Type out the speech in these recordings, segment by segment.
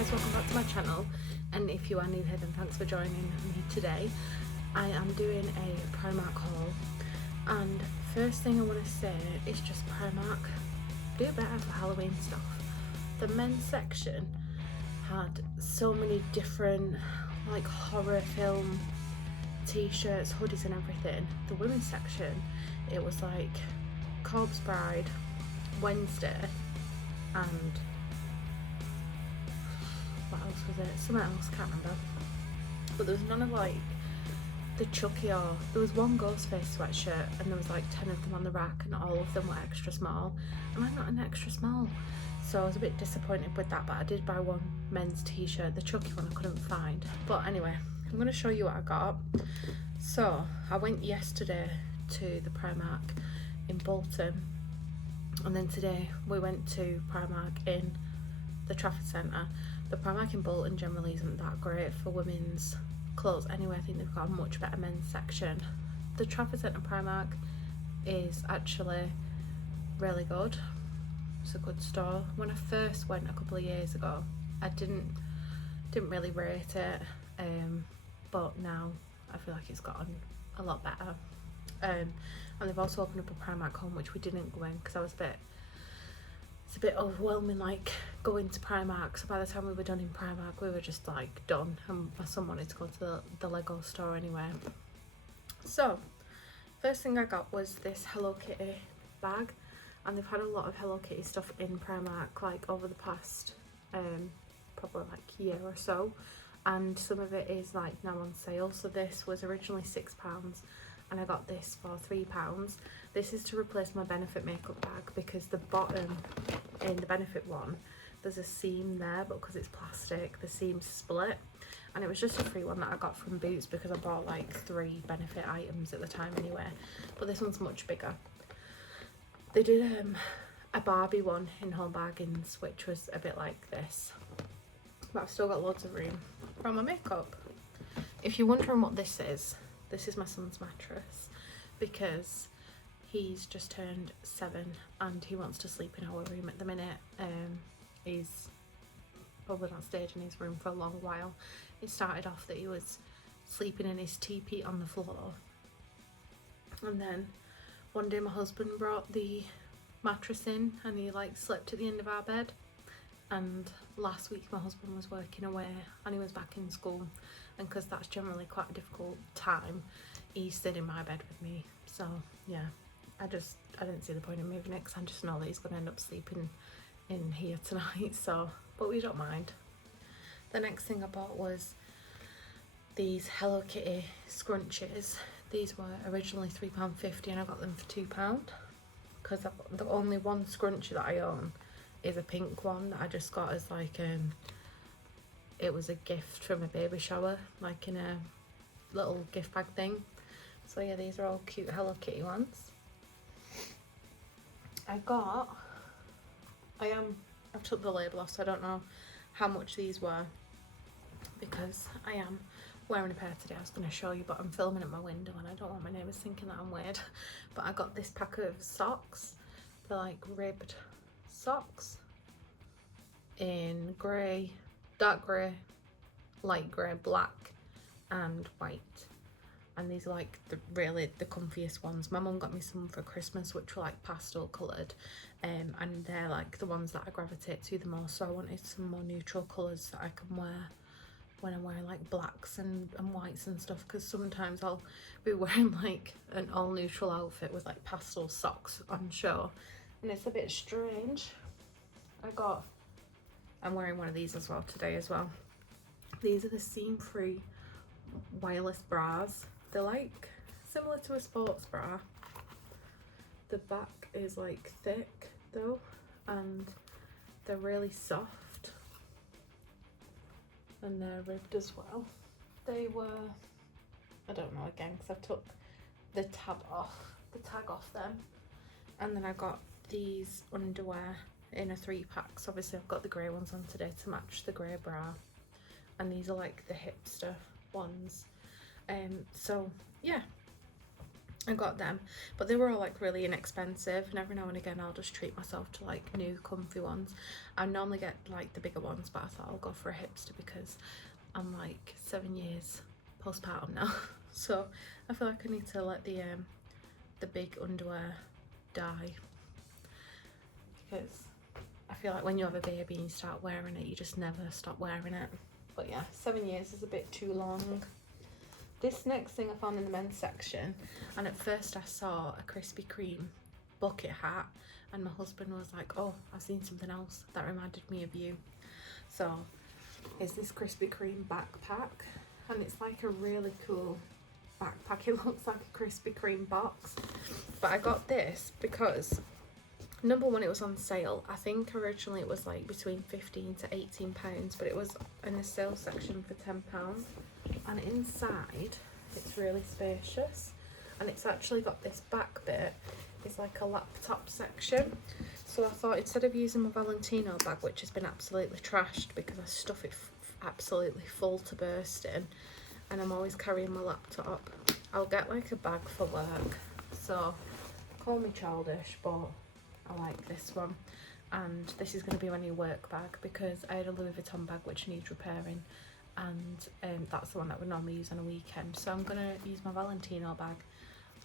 guys, welcome back to my channel, and if you are new here then thanks for joining me today. I am doing a Primark haul, and first thing I want to say is just Primark, do better for Halloween stuff. The men's section had so many different like horror film t-shirts, hoodies and everything. The women's section, it was like Corpse Bride, Wednesday, and what else was it? Something else, can't remember. But there was none of like the Chucky, or there was one Ghostface sweatshirt and there was like 10 of them on the rack and all of them were extra small, and I'm not an extra small, so I was a bit disappointed with that. But I did buy one men's t-shirt, the Chucky one I couldn't find. But anyway, I'm going to show you what I got. So I went yesterday to the Primark in Bolton, and then today we went to Primark in the Trafford Centre. The Primark in Bolton generally isn't that great for women's clothes anyway. I think they've got a much better men's section. The Trafford Centre Primark is actually really good. It's a good store. When I first went a couple of years ago, I didn't really rate it, but now I feel like it's gotten a lot better. And they've also opened up a Primark home, which we didn't go in because I was it's a bit overwhelming, like going to Primark. So by the time we were done in Primark, we were just like done, and my son wanted to go to the Lego store anyway. So first thing I got was this Hello Kitty bag, and they've had a lot of Hello Kitty stuff in Primark like over the past probably like year or so, and some of it is like now on sale. So this was originally £6 and I got this for £3. This is to replace my Benefit makeup bag because the bottom in the Benefit one, there's a seam there, but because it's plastic the seam's split, and it was just a free one that I got from Boots because I bought like 3 Benefit items at the time anyway. But this one's much bigger. They did a Barbie one in Home Bargains which was a bit like this, but I've still got loads of room for my makeup. If you're wondering what this is my son's mattress because he's just turned 7 and he wants to sleep in our room at the minute. He's probably not stayed in his room for a long while. It started off that he was sleeping in his teepee on the floor, and then one day my husband brought the mattress in and he like slept at the end of our bed. And last week my husband was working away and he was back in school, and because that's generally quite a difficult time, he stayed in my bed with me. So yeah, I didn't see the point in moving it because I just know that he's going to end up sleeping in here tonight. So, but we don't mind. The next thing I bought was these Hello Kitty scrunchies. These were originally £3.50 and I got them for £2 because the only one scrunchie that I own is a pink one that I just got as like it was a gift from a baby shower, like in a little gift bag thing. So yeah, these are all cute Hello Kitty ones. I've took the label off, so I don't know how much these were because I am wearing a pair today. I was going to show you, but I'm filming at my window and I don't want my neighbours thinking that I'm weird. But I got this pack of socks. They're like ribbed socks in grey, dark grey, light grey, black and white, and these are like the comfiest ones. My mum got me some for Christmas which were like pastel coloured, and they're like the ones that I gravitate to the most. So I wanted some more neutral colours that I can wear when I'm wearing like blacks and whites and stuff, because sometimes I'll be wearing like an all neutral outfit with like pastel socks on show and it's a bit strange. I'm wearing one of these as well today as well. These are the seam-free wireless bras. They're like similar to a sports bra. The back is like thick though, and they're really soft, and they're ribbed as well. They were, I don't know again because I took the tag off them, and then I got these underwear in a 3-pack. So obviously I've got the grey ones on today to match the grey bra, and these are like the hipster ones. So yeah, I got them, but they were all like really inexpensive, and every now and again I'll just treat myself to like new comfy ones. I normally get like the bigger ones, but I thought I'll go for a hipster because I'm like 7 years postpartum now. So I feel like I need to let the big underwear die, because I feel like when you have a baby and you start wearing it, you just never stop wearing it. But yeah, 7 years is a bit too long. This next thing I found in the men's section, and at first I saw a Krispy Kreme bucket hat, and my husband was like, oh, I've seen something else that reminded me of you. So it's this Krispy Kreme backpack, and it's like a really cool backpack. It looks like a Krispy Kreme box, but I got this because number one, it was on sale. I think originally it was like between 15 to 18 pounds, but it was in the sale section for 10 pounds. And inside it's really spacious, and it's actually got this back bit, it's like a laptop section. So I thought, instead of using my Valentino bag, which has been absolutely trashed because I stuff it absolutely full to bursting, and I'm always carrying my laptop, I'll get like a bag for work. So call me childish, but I like this one. And this is going to be my new work bag, because I had a Louis Vuitton bag which needs repairing, and that's the one that I would normally use on a weekend. So I'm going to use my Valentino bag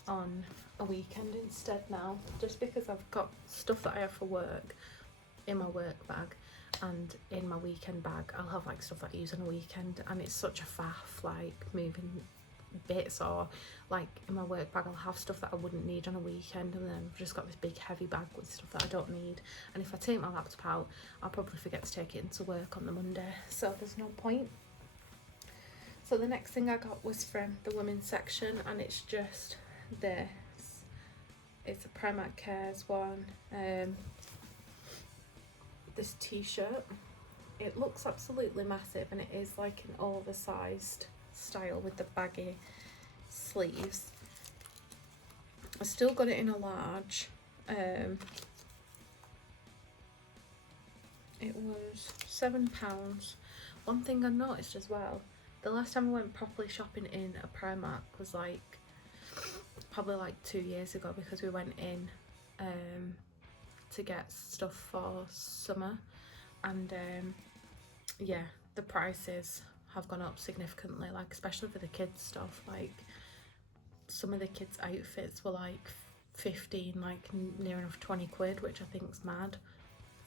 on a weekend instead now, just because I've got stuff that I have for work in my work bag, and in my weekend bag I'll have like stuff that I use on a weekend, and it's such a faff like moving bits, or like in my work bag I'll have stuff that I wouldn't need on a weekend, and then I've just got this big heavy bag with stuff that I don't need, and if I take my laptop out I'll probably forget to take it into work on the Monday, so there's no point. So the next thing I got was from the women's section, and it's just this. It's a Primark Cares one. This t-shirt. It looks absolutely massive, and it is like an oversized style with the baggy sleeves. I still got it in a large. It was £7. One thing I noticed as well, the last time I went properly shopping in a Primark was like probably like 2 years ago, because we went in to get stuff for summer, and yeah, the prices have gone up significantly, like especially for the kids stuff. Like some of the kids outfits were like 15, like near enough 20 quid, which I think is mad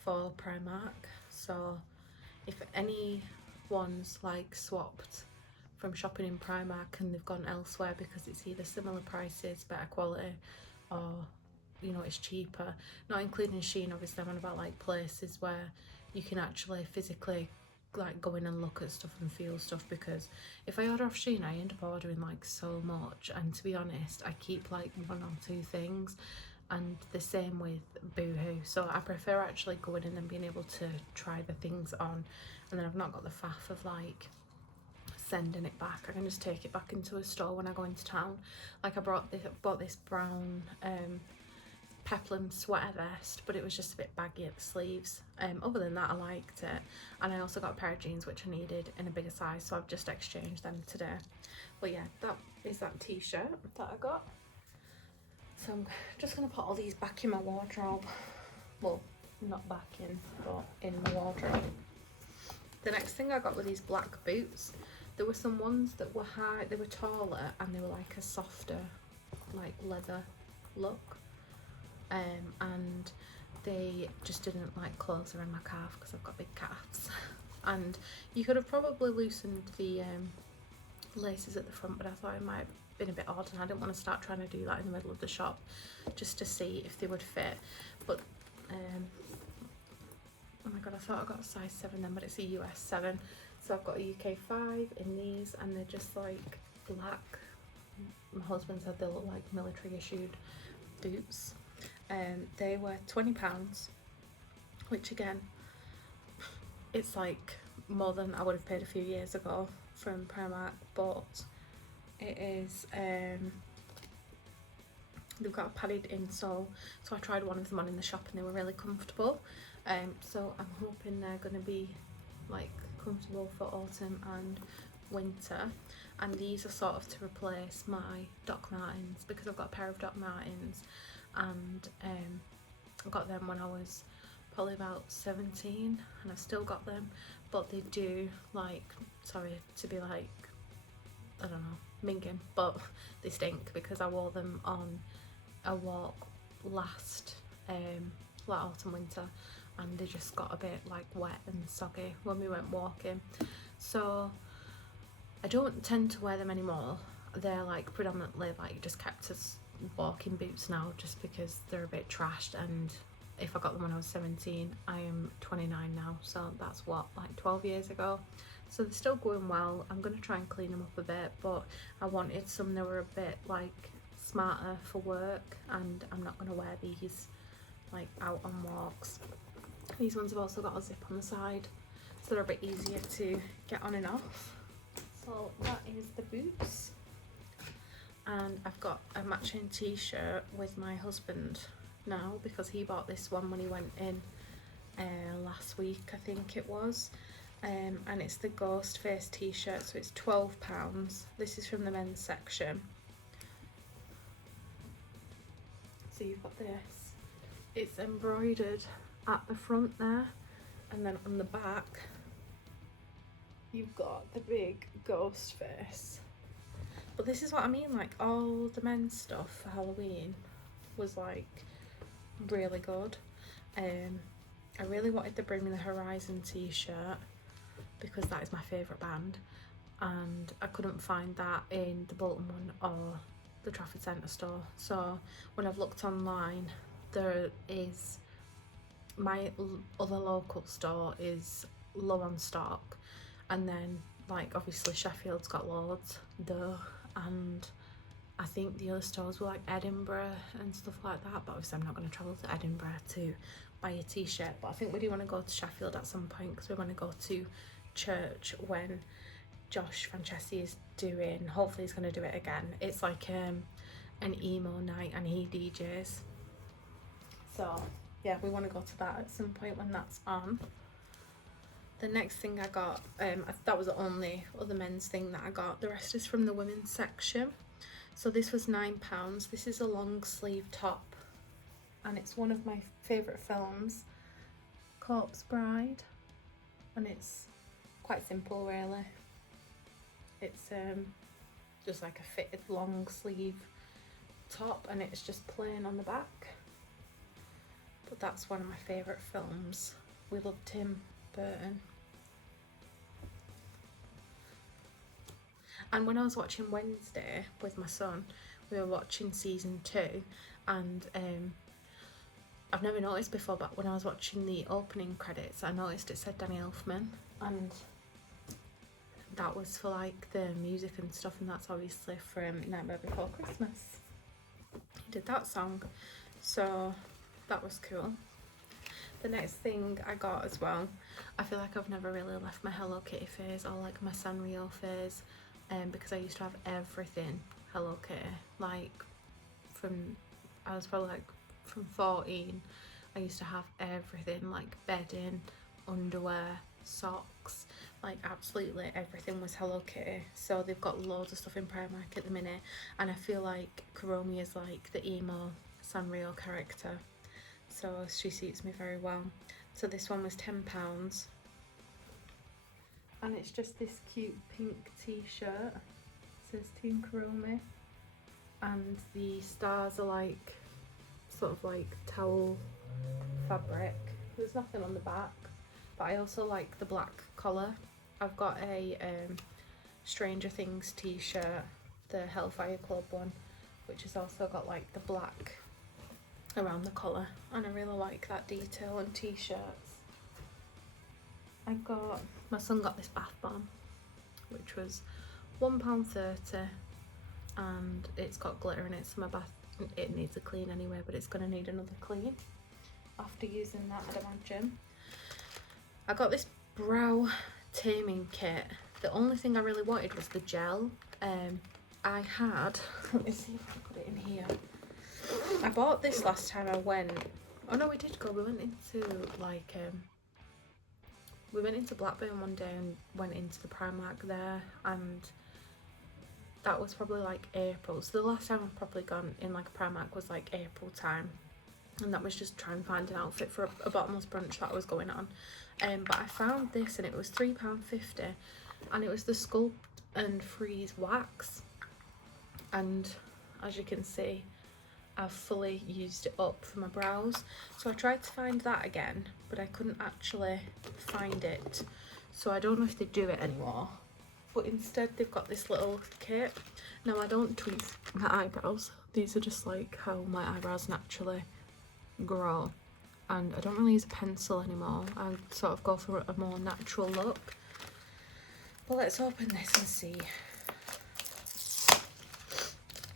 for Primark. So if anyone's like swapped from shopping in Primark and they've gone elsewhere because it's either similar prices, better quality, or you know, it's cheaper, not including Shein obviously, I'm on about like places where you can actually physically like go in and look at stuff and feel stuff, because if I order off Shein I end up ordering like so much, and to be honest I keep like 1 or 2 things, and the same with Boohoo. So I prefer actually going in and being able to try the things on, and then I've not got the faff of like sending it back. I can just take it back into a store when I go into town. Like I bought this brown peplum sweater vest, but it was just a bit baggy at the sleeves. Other than that I liked it, and I also got a pair of jeans which I needed in a bigger size, so I've just exchanged them today. But yeah, that is that t-shirt that I got. So I'm just gonna put all these back in my wardrobe. Well, not back in, but in my wardrobe. The next thing I got were these black boots. There were some ones that were high, they were taller, and they were like a softer like leather look, and they just didn't like close around my calf because I've got big calves. And you could have probably loosened the laces at the front, but I thought it might have been a bit odd, and I didn't want to start trying to do that in the middle of the shop just to see if they would fit. But oh my god, I thought I got a size 7 then, but it's a US 7. So I've got a UK 5 in these, and they're just like black. My husband said they look like military issued boots. They were £20, which again, it's like more than I would have paid a few years ago from Primark, but it is, they've got a padded insole, so I tried one of them on in the shop and they were really comfortable. So I'm hoping they're going to be like comfortable for autumn and winter, and these are sort of to replace my Doc Martens, because I've got a pair of Doc Martens, and I got them when I was probably about 17, and I've still got them, but they do, like, sorry to be like, I don't know, minging, but they stink because I wore them on a walk last like autumn winter, and they just got a bit like wet and soggy when we went walking, so I don't tend to wear them anymore. They're like predominantly like just kept as walking boots now, just because they're a bit trashed, and if I got them when I was 17, I am 29 now, so that's what, like 12 years ago. So they're still going well. I'm going to try and clean them up a bit, but I wanted some that were a bit like smarter for work, and I'm not going to wear these like out on walks. These ones have also got a zip on the side, so they're a bit easier to get on and off. So that is the boots, and I've got a matching t-shirt with my husband now, because he bought this one when he went in last week, I think it was, and it's the Ghostface t-shirt, so it's £12. This is from the men's section. So you've got this, it's embroidered at the front there, and then on the back you've got the big ghost face. But this is what I mean, like all the men's stuff for Halloween was like really good. I really wanted the Bring Me the Horizon t-shirt because that is my favourite band, and I couldn't find that in the Bolton one or the Trafford Centre store. So when I've looked online, there is, my other local store is low on stock, and then like obviously Sheffield's got loads though, and I think the other stores were like Edinburgh and stuff like that, but obviously I'm not going to travel to Edinburgh to buy a t-shirt. But I think we do want to go to Sheffield at some point, because we're going to go to church when Josh Franceschi is doing, hopefully he's going to do it again. It's like an emo night and he DJs, so yeah, we want to go to that at some point when that's on. The next thing I got, that was the only other men's thing that I got. The rest is from the women's section. So this was £9. This is a long sleeve top, and it's one of my favourite films, Corpse Bride, and it's quite simple really. It's just like a fitted long sleeve top, and it's just plain on the back. But that's one of my favourite films. We love Tim Burton. And when I was watching Wednesday with my son, we were watching season 2, and I've never noticed before, but when I was watching the opening credits, I noticed it said Danny Elfman, and that was for like the music and stuff, and that's obviously from Nightmare Before Christmas. He did that song, so that was cool. The next thing I got as well, I feel like I've never really left my Hello Kitty phase or like my Sanrio phase, because I used to have everything Hello Kitty. Like I was probably like from 14, I used to have everything, like bedding, underwear, socks, like absolutely everything was Hello Kitty. So they've got loads of stuff in Primark at the minute, and I feel like Kuromi is like the emo Sanrio character, so she suits me very well. So this one was £10, and it's just this cute pink t-shirt. It says Team Kuromi, and the stars are like sort of like towel fabric. There's nothing on the back, but I also like the black collar. I've got a Stranger Things t-shirt, the Hellfire Club one, which has also got like the black around the collar, and I really like that detail on t-shirts. My son got this bath bomb, which was £1.30, and it's got glitter in it, so my bath, it needs a clean anyway, but it's going to need another clean after using that, I'd imagine. I got this brow taming kit. The only thing I really wanted was the gel. I had, let me see if I put it in here. I bought this last time I went, oh no we did go, we went into like we went into Blackburn one day and went into the Primark there, and that was probably like April. So the last time I've probably gone in like a Primark was like April time, and that was just trying to find an outfit for a bottomless brunch that was going on. But I found this and it was £3.50, and it was the Sculpt and Freeze wax, and as you can see I've fully used it up for my brows. So I tried to find that again, but I couldn't actually find it, so I don't know if they do it anymore. But instead they've got this little kit. Now I don't tweeze my eyebrows, these are just like how my eyebrows naturally grow, and I don't really use a pencil anymore. I sort of go for a more natural look. But let's open this and see,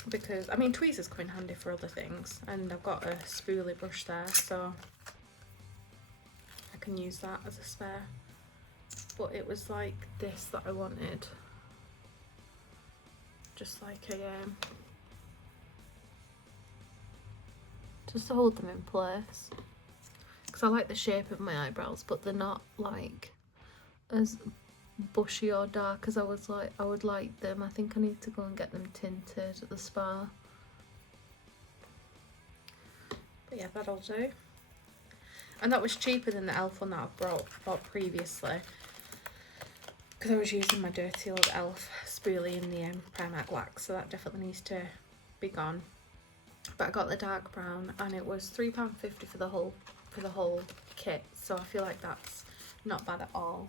because I mean tweezers come in handy for other things, and I've got a spoolie brush there, so I can use that as a spare. But it was like this that I wanted, just like a just to hold them in place, because I like the shape of my eyebrows, but they're not like as bushy or dark as I would like them. I think I need to go and get them tinted at the spa. But yeah, that'll do. And that was cheaper than the elf one that I've bought previously, because I was using my dirty old elf spoolie in the Primark wax, so that definitely needs to be gone. But I got the dark brown and it was £3.50 for the whole kit, so I feel like that's not bad at all,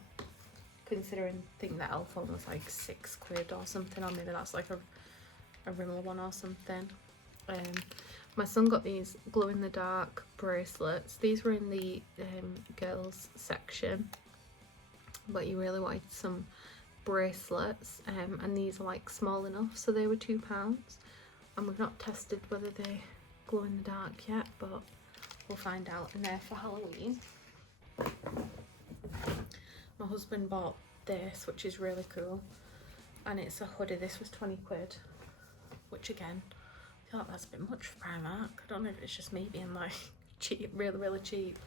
considering I think the elf one was like £6 or something, or maybe that's like a Rimmel one or something. My son got these glow in the dark bracelets. These were in the girls section, but he really wanted some bracelets, and these are like small enough, so they were £2, and we've not tested whether they glow in the dark yet, but we'll find out. And they're for Halloween. My husband bought this, which is really cool, and it's a hoodie. This was £20, which again, I feel like that's a bit much for Primark. I don't know if it's just me being like cheap, really cheap.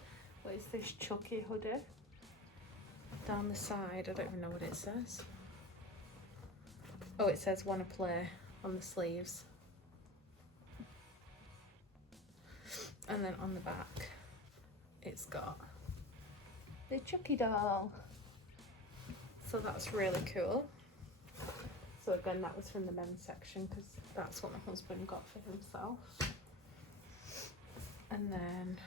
What is this Chucky hoodie? Down the side, I don't even know what it says. Oh, it says "wanna play" on the sleeves, and then on the back it's got the Chucky doll, so that's really cool. So again, that was from the men's section, because that's what my husband got for himself. And then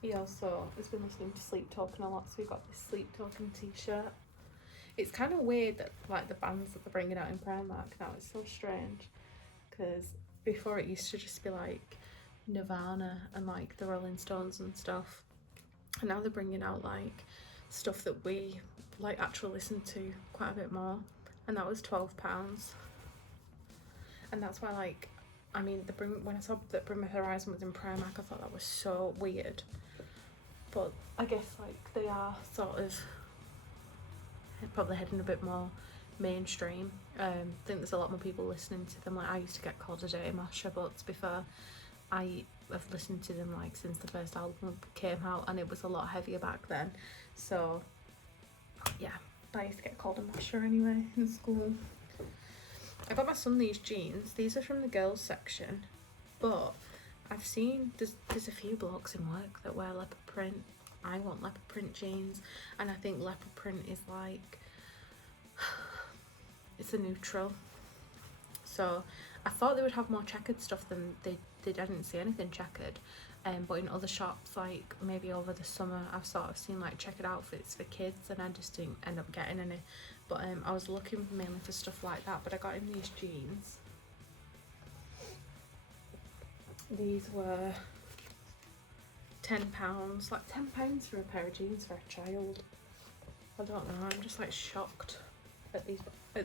he also has been listening to Sleep Talking a lot, so we got this Sleep Talking t-shirt. It's kind of weird that like the bands that they're bringing out in Primark now, it's so strange, because before it used to just be like Nirvana and like the Rolling Stones and stuff, and now they're bringing out like stuff that we like actually listen to quite a bit more, and that was £12. And that's why, like, I mean, when I saw that Bring Me Horizon was in Primark, I thought that was so weird. But I guess like they are sort of probably heading a bit more mainstream. I think there's a lot more people listening to them. Like, I used to get called a dirty masher, but to be fair, I have listened to them like since the first album came out, and it was a lot heavier back then. So yeah, I used to get called a masher anyway in school. I got my son these jeans. These are from the girls section, but I've seen there's a few blokes in work that wear leopard print. I want leopard print jeans, and I think leopard print is like, it's a neutral. So I thought they would have more checkered stuff than they didn't see anything checkered. But in other shops, like maybe over the summer, I've sort of seen like checkered outfits for kids, and I just didn't end up getting any. But I was looking mainly for stuff like that, but I got him these jeans. These were £10, like £10 for a pair of jeans for a child. I don't know, I'm just like shocked at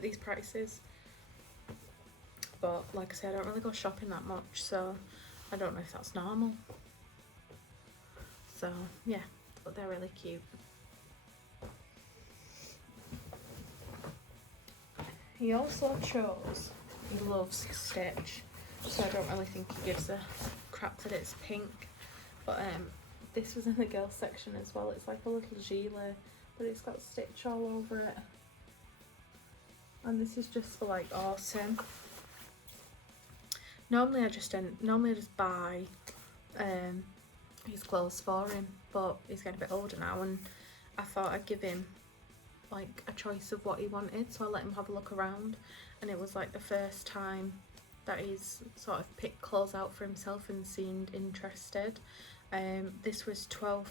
these prices. But like I said, I don't really go shopping that much, so I don't know if that's normal. So yeah, but they're really cute. He also chose, he loves Stitch, so I don't really think he gives a crap that it's pink. But this was in the girls section as well. It's like a little gilet, but it's got stitch all over it. And this is just for like autumn. Normally I just buy his clothes for him, but he's getting a bit older now, and I thought I'd give him like a choice of what he wanted, so I let him have a look around, and it was like the first time that he's sort of picked clothes out for himself and seemed interested. This was £12,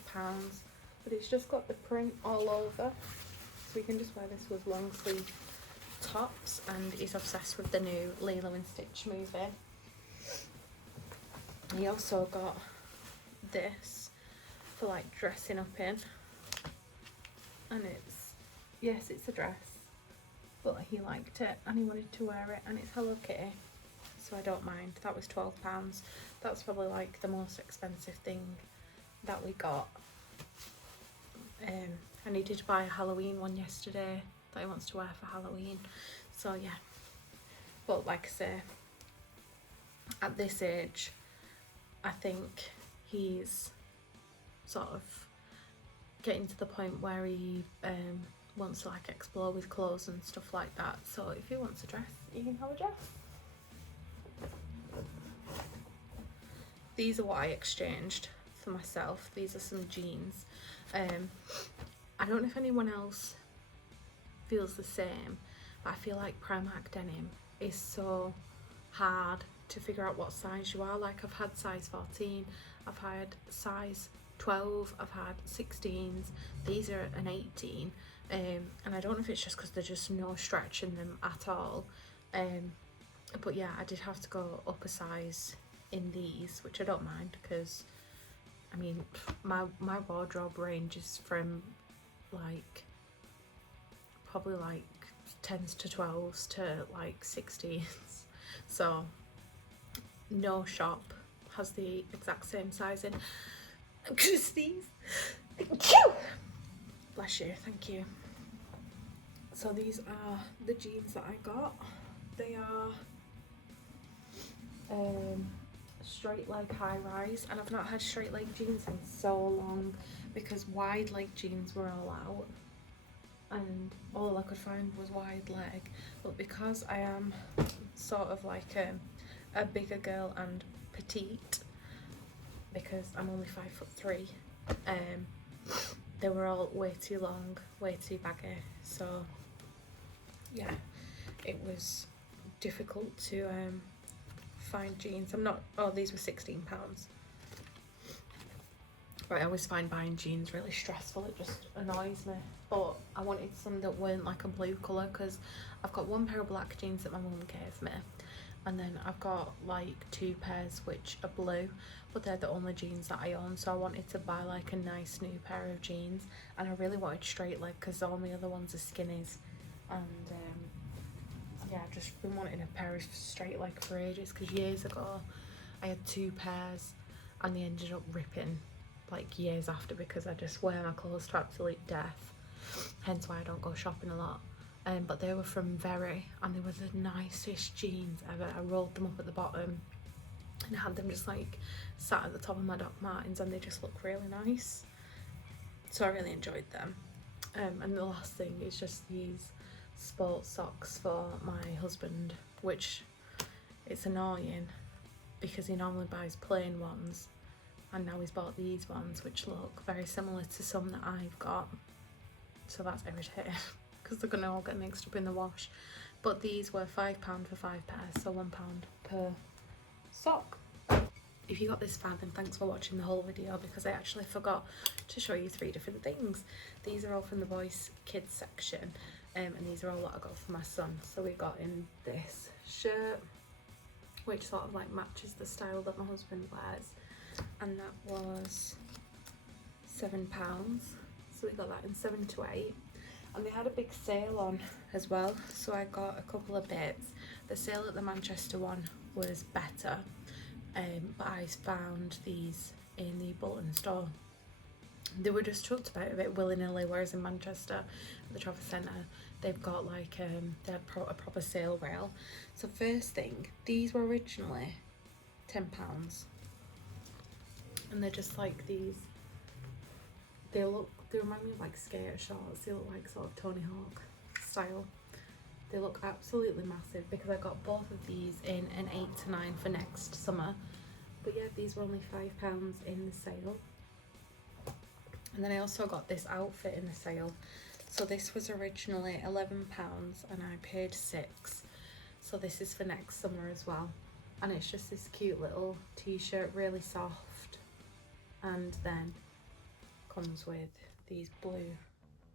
but it's just got the print all over, so you can just wear this with long sleeve tops, and he's obsessed with the new Lilo and Stitch movie. He also got this for like dressing up in, and it's a dress, but he liked it and he wanted to wear it, and it's Hello Kitty, so I don't mind. That was £12. That's probably like the most expensive thing that we got. And he did buy a Halloween one yesterday that he wants to wear for Halloween, so yeah. But like I say, at this age I think he's sort of getting to the point where he wants to like explore with clothes and stuff like that, so if he wants a dress, he can have a dress. These are what I exchanged for myself. These are some jeans. I don't know if anyone else feels the same, but I feel like Primark denim is so hard to figure out what size you are. Like, I've had size 14, I've had size 12, I've had 16s, these are an 18, and I don't know if it's just because there's just no stretch in them at all, but yeah, I did have to go up a size in these, which I don't mind, because I mean my wardrobe ranges from like probably like 10s to 12s to like 16s, so no shop has the exact same sizing. I'm gonna sneeze. Thank you. Bless you, thank you. So these are the jeans that I got. They are straight leg high rise, and I've not had straight leg jeans in so long because wide leg jeans were all out and all I could find was wide leg, but because I am sort of like a bigger girl and petite, because I'm only 5'3", they were all way too long, way too baggy, so yeah, it was difficult to find jeans. These were £16. But I always find buying jeans really stressful, it just annoys me. But I wanted some that weren't like a blue colour, because I've got one pair of black jeans that my mum gave me, and then I've got like 2 pairs which are blue, but they're the only jeans that I own, so I wanted to buy like a nice new pair of jeans, and I really wanted straight leg because all my other ones are skinnies, and yeah, I've just been wanting a pair of straight leg for ages, because years ago I had 2 pairs and they ended up ripping like years after, because I just wear my clothes to absolute death, hence why I don't go shopping a lot. But they were from Very, and they were the nicest jeans ever. I rolled them up at the bottom and had them just like sat at the top of my Doc Martens, and they just look really nice, so I really enjoyed them. And the last thing is just these sports socks for my husband, which it's annoying because he normally buys plain ones, and now he's bought these ones which look very similar to some that I've got, so that's irritating because they're gonna all get mixed up in the wash. But these were £5 for 5 pairs, so £1 per sock. If you got this far, then thanks for watching the whole video, because I actually forgot to show you 3 different things. These are all from the boys kids section, and these are all what I got for my son. So we got in this shirt which sort of like matches the style that my husband wears, and that was £7, so we got that in 7 to 8, and they had a big sale on as well, so I got a couple of bits. The sale at the Manchester one was better, but I found these in the Bolton store. They were just chucked about a bit willy-nilly, whereas in Manchester at the Trafford Centre they've got like they had a proper sale rail. So first thing, these were originally £10, and they're just like these They remind me of like skater shorts. They look like sort of Tony Hawk style. They look absolutely massive because I got both of these in an 8 to 9 for next summer. But yeah, these were only £5 in the sale. And then I also got this outfit in the sale. So this was originally £11 and I paid £6. So this is for next summer as well. And it's just this cute little t-shirt, really soft. And then comes with these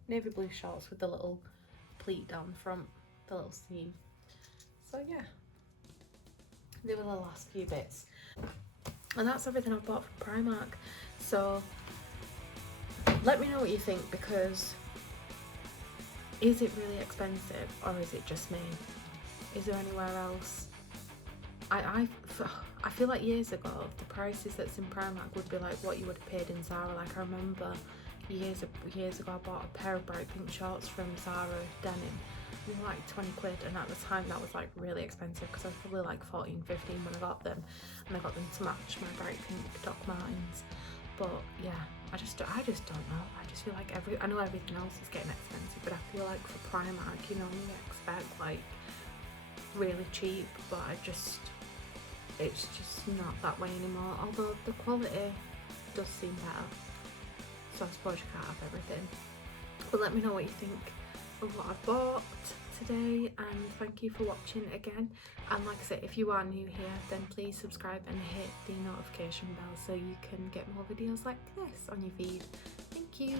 navy blue shorts with the little pleat down front, the little seam. So yeah, they were the last few bits. And that's everything I bought from Primark. So let me know what you think, because is it really expensive or is it just me? Is there anywhere else? I feel like years ago the prices that's in Primark would be like what you would have paid in Zara. Like I remember years ago I bought a pair of bright pink shorts from Zara Denim. They were like 20 quid, and at the time that was like really expensive because I was probably like 14, 15 when I got them, and I got them to match my bright pink Doc Martens. But yeah, I just don't know. I just feel like I know everything else is getting expensive, but I feel like for Primark, you know, you expect like really cheap, but it's just not that way anymore. Although the quality does seem better, so I suppose you can't have everything. But let me know what you think of what I bought today, and thank you for watching again. And like I said, if you are new here, then please subscribe and hit the notification bell so you can get more videos like this on your feed. Thank you.